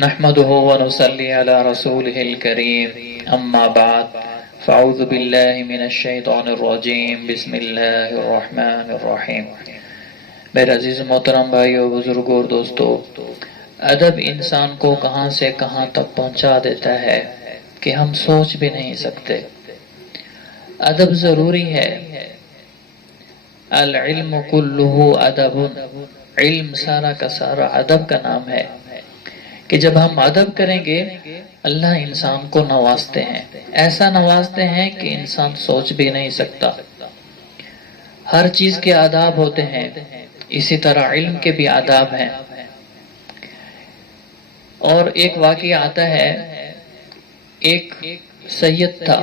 نحمده ونصلي على رسوله الكريم اما بعد فاعوذ باللہ من الشیطان الرجیم بسم اللہ الرحمن الرحیم۔ میرے عزیز محترم بھائیو، بزرگوں اور دوستو، ادب انسان کو کہاں سے کہاں تک پہنچا دیتا ہے کہ ہم سوچ بھی نہیں سکتے۔ ادب ضروری ہے۔ العلم کلہ ادب، علم سارا کا سارا ادب کا نام ہے کہ جب ہم ادب کریں گے اللہ انسان کو نوازتے ہیں، ایسا نوازتے ہیں کہ انسان سوچ بھی نہیں سکتا۔ ہر چیز کے آداب ہوتے ہیں، اسی طرح علم کے بھی آداب ہیں۔ اور ایک واقعہ آتا ہے، ایک سید تھا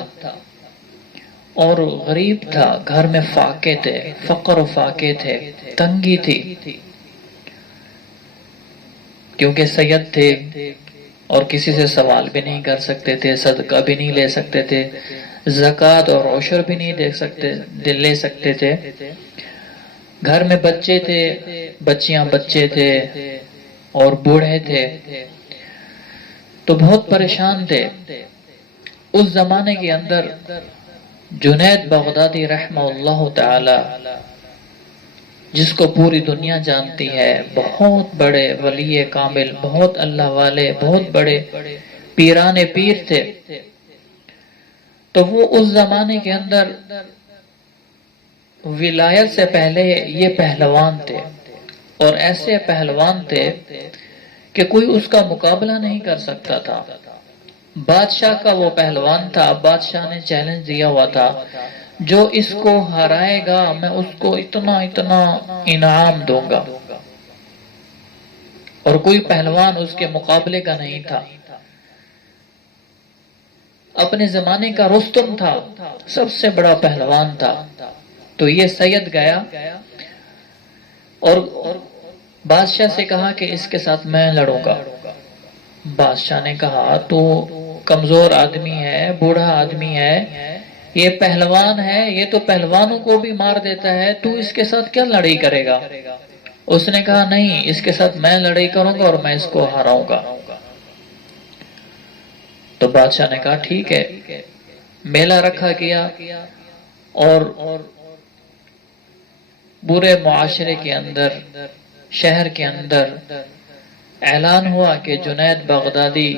اور غریب تھا، گھر میں فاقے تھے، فقر و فاقے تھے، تنگی تھی، کیونکہ سید تھے اور کسی سے سوال بھی نہیں کر سکتے تھے، صدقہ بھی نہیں لے سکتے تھے، زکوٰۃ اور عشر بھی نہیں لے سکتے تھے۔ گھر میں بچے تھے، بچیاں بچے تھے اور بوڑھے تھے، تو بہت پریشان تھے۔ اس زمانے کے اندر جنید بغدادی رحمہ اللہ تعالی، جس کو پوری دنیا جانتی ہے، بہت بڑے ولی کامل، بہت اللہ والے، بہت بڑے پیران پیر تھے، تو وہ اس زمانے کے اندر ولایت سے پہلے یہ پہلوان تھے، اور ایسے پہلوان تھے کہ کوئی اس کا مقابلہ نہیں کر سکتا تھا۔ بادشاہ کا وہ پہلوان تھا، بادشاہ نے چیلنج دیا ہوا تھا، جو اس کو ہرائے گا میں اس کو اتنا اتنا انعام دوں گا، اور کوئی پہلوان اس کے مقابلے کا نہیں تھا۔ اپنے زمانے کا رستم تھا، سب سے بڑا پہلوان تھا۔ تو یہ سید گیا اور بادشاہ سے کہا کہ اس کے ساتھ میں لڑوں گا۔ بادشاہ نے کہا تو کمزور آدمی ہے، بوڑھا آدمی ہے، یہ پہلوان ہے، یہ تو پہلوانوں کو بھی مار دیتا ہے، تو اس کے ساتھ کیا لڑائی کرے گا؟ اس نے کہا نہیں، اس کے ساتھ میں لڑائی کروں گا اور میں اس کو ہراؤں گا۔ تو بادشاہ نے کہا ٹھیک ہے۔ میلہ رکھا گیا اور پورے معاشرے کے اندر، شہر کے اندر اعلان ہوا کہ جنید بغدادی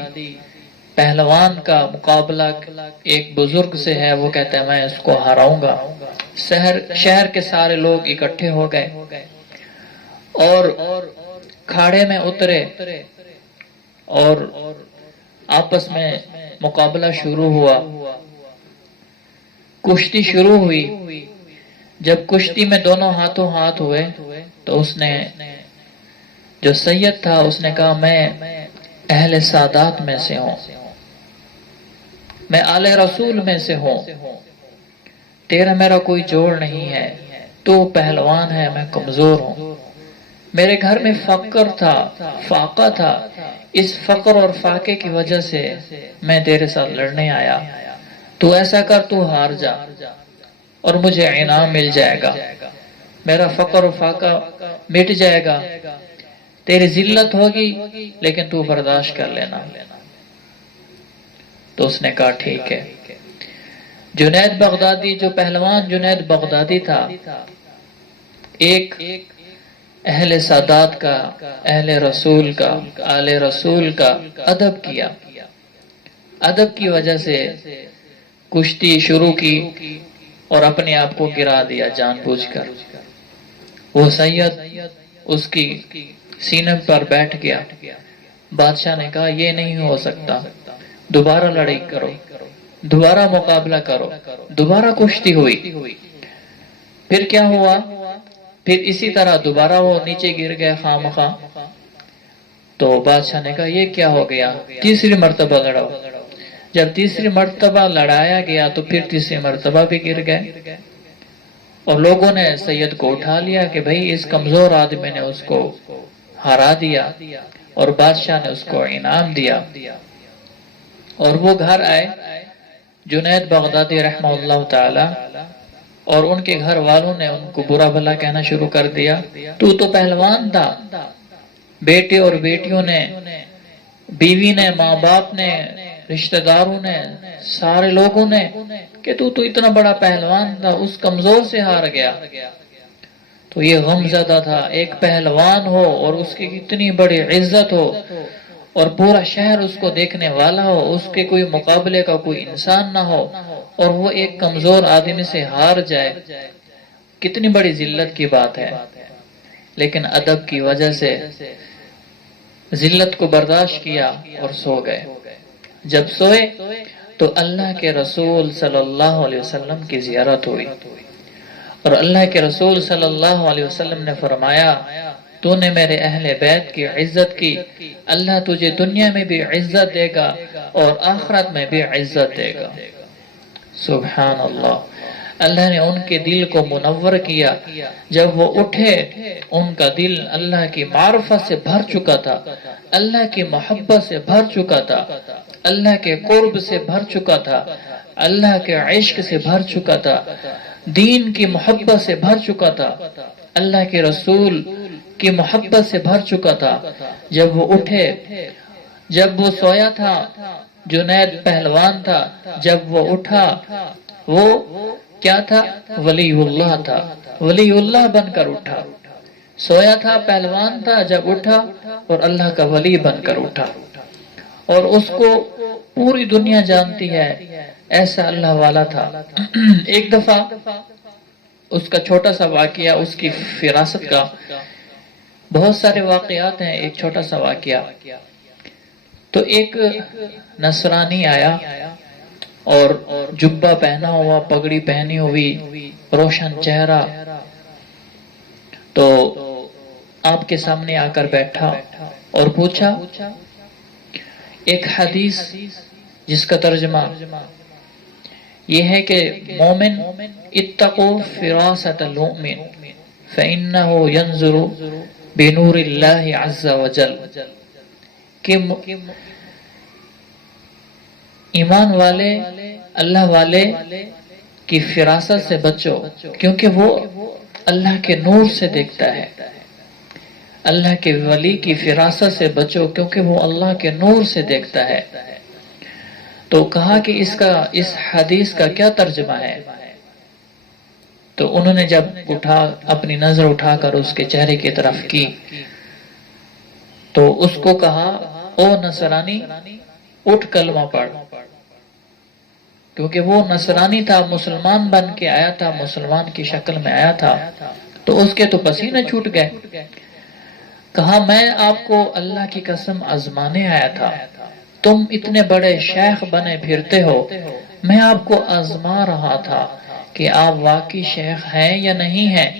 پہلوان کا مقابلہ ایک بزرگ سے ہے، وہ کہتا ہے میں اس کو ہراؤں گا۔ شہر کے سارے لوگ اکٹھے ہو گئے اور کھاڑے میں اترے اور آپس میں مقابلہ شروع ہوا، کشتی شروع ہوئی۔ جب کشتی میں دونوں ہاتھوں ہاتھ ہوئے تو اس نے، جو سید تھا، اس نے کہا میں اہل سادات میں سے ہوں، میں آل رسول میں سے ہوں، تیرا میرا کوئی جوڑ نہیں ہے، تو پہلوان ہے، میں کمزور ہوں، میرے گھر میں فقر تھا، فاقہ تھا، اس فقر اور فاقے کی وجہ سے میں تیرے ساتھ لڑنے آیا، تو ایسا کر تو ہار جا اور مجھے انعام مل جائے گا، میرا فقر و فاقہ مٹ جائے گا، تیری ذلت ہوگی لیکن تو برداشت کر لینا۔ تو اس نے کہا ٹھیک ہے۔ جنید بغدادی، جو پہلوان جنید بغدادی تھا، ایک اہل سادات کا، اہل رسول کا، آل رسول کا ادب کیا۔ ادب کی وجہ سے کشتی شروع کی اور اپنے آپ کو گرا دیا جان بوجھ کر۔ وہ سید اس کی سینے پر بیٹھ گیا۔ بادشاہ نے کہا یہ نہیں ہو سکتا، دوبارہ لڑائی کرو، دوبارہ مقابلہ کرو۔ دوبارہ کشتی ہوئی۔ پھر کیا ہوا؟ پھر اسی طرح دوبارہ وہ نیچے گر گئے خواہ۔ تو بادشاہ نے کہا یہ کیا ہو گیا؟ تیسری مرتبہ لڑاؤ۔ جب تیسری مرتبہ لڑایا گیا تو پھر تیسری مرتبہ بھی گر گئے، اور لوگوں نے سید کو اٹھا لیا کہ بھئی اس کمزور آدمی نے اس کو ہرا دیا، اور بادشاہ نے اس کو انعام دیا۔ اور وہ گھر آئے جنید بغدادی رحمہ اللہ تعالی، اور ان کے گھر والوں نے ان کو برا بھلا کہنا شروع کر دیا، تو پہلوان تھا۔ بیٹے اور بیٹیوں نے بیوی نے، ماں باپ نے، رشتہ داروں نے، سارے لوگوں نے کہ تو اتنا بڑا پہلوان تھا، اس کمزور سے ہار گیا۔ تو یہ غم زدہ تھا، ایک پہلوان ہو اور اس کی اتنی بڑی عزت ہو اور پورا شہر اس کو دیکھنے والا ہو، اس کے کوئی مقابلے کا کوئی انسان نہ ہو، اور وہ ایک کمزور آدمی سے ہار جائے، کتنی بڑی ذلت کی بات ہے۔ لیکن ادب کی وجہ سے ذلت کو برداشت کیا اور سو گئے۔ جب سوئے تو اللہ کے رسول صلی اللہ علیہ وسلم کی زیارت ہوئی، اور اللہ کے رسول صلی اللہ علیہ وسلم نے فرمایا تو نے میرے اہل بیت کی عزت کی، اللہ تجھے دنیا میں بھی عزت دے گا اور آخرت میں بھی عزت دے گا۔ سبحان اللہ، اللہ نے ان کے دل کو منور کیا۔ جب وہ اٹھے ان کا دل اللہ کی معرفت سے بھر چکا تھا، اللہ کی محبت سے بھر چکا تھا، اللہ کے قرب سے بھر چکا تھا، اللہ کے عشق سے بھر چکا تھا، دین کی محبت سے بھر چکا تھا، اللہ کے رسول کی محبت سے بھر چکا تھا۔ جب وہ اٹھے، جب وہ سویا تھا جنید پہلوان تھا، جب وہ اٹھا وہ کیا تھا؟ ولی اللہ تھا، ولی اللہ بن کر اٹھا۔ سویا تھا پہلوان تھا، جب اٹھا اور اللہ کا ولی بن کر اٹھا، اور اس کو پوری دنیا جانتی ہے، ایسا اللہ والا تھا۔ ایک دفعہ اس کا چھوٹا سا واقعہ، اس کی فراست کا، بہت سارے واقعات ہیں، ایک چھوٹا سا واقعہ۔ تو ایک نصرانی آیا اور جبہ پہنا ہوا، پگڑی پہنی ہوئی، روشن چہرہ، تو آپ کے سامنے آ کر بیٹھا اور پوچھا ایک حدیث جس کا ترجمہ یہ ہے کہ مومن اتقوا فراست المؤمن فإنه ينظر بنور اللہ عز وجل، کہ ایمان والے، اللہ والے کی فراست سے بچو، کیونکہ وہ اللہ کے نور سے دیکھتا ہے۔ اللہ کے ولی کی فراست سے بچو کیونکہ وہ اللہ کے نور سے دیکھتا ہے۔ تو کہا کہ اس حدیث کا کیا ترجمہ ہے؟ تو انہوں نے جب اپنی نظر اٹھا کر اس کے چہرے کی طرف کی تو اس کو کہا او نصرانی، اٹھ کلمہ پڑھ، کیونکہ وہ نصرانی تھا، مسلمان بن کے آیا تھا، مسلمان کی شکل میں آیا تھا، تو اس کے تو پسینے چھوٹ گئے۔ کہا میں آپ کو اللہ کی قسم آزمانے آیا تھا، تم اتنے بڑے شیخ بنے پھرتے ہو، میں آپ کو آزما رہا تھا کہ آپ واقعی شیخ ہیں یا نہیں ہیں۔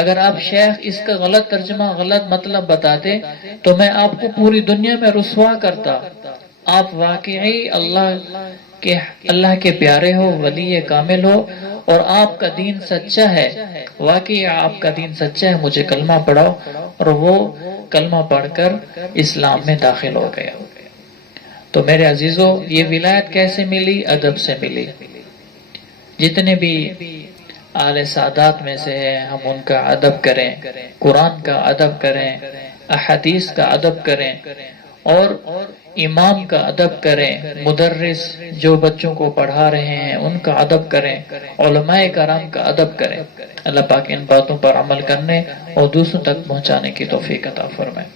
اگر آپ شیخ اس کا غلط ترجمہ، غلط مطلب بتاتے تو میں آپ کو پوری دنیا میں رسوا کرتا۔ آپ واقعی اللہ کے پیارے ہو، ولی کامل ہو، اور آپ کا دین سچا ہے، واقعی آپ کا دین سچا ہے، مجھے کلمہ پڑھاؤ۔ اور وہ کلمہ پڑھ کر اسلام میں داخل ہو گیا۔ تو میرے عزیزو، یہ ولایت کیسے ملی؟ ادب سے ملی۔ جتنے بھی اعلی سادات میں سے ہیں، ہم ان کا ادب کریں، قرآن کا ادب کریں، احادیث کا ادب کریں، اور امام کا ادب کریں، مدرس جو بچوں کو پڑھا رہے ہیں ان کا ادب کریں، علماء کرام کا ادب کریں۔ اللہ پاک ان باتوں پر عمل کرنے اور دوسروں تک پہنچانے کی توفیق عطا فرمائے۔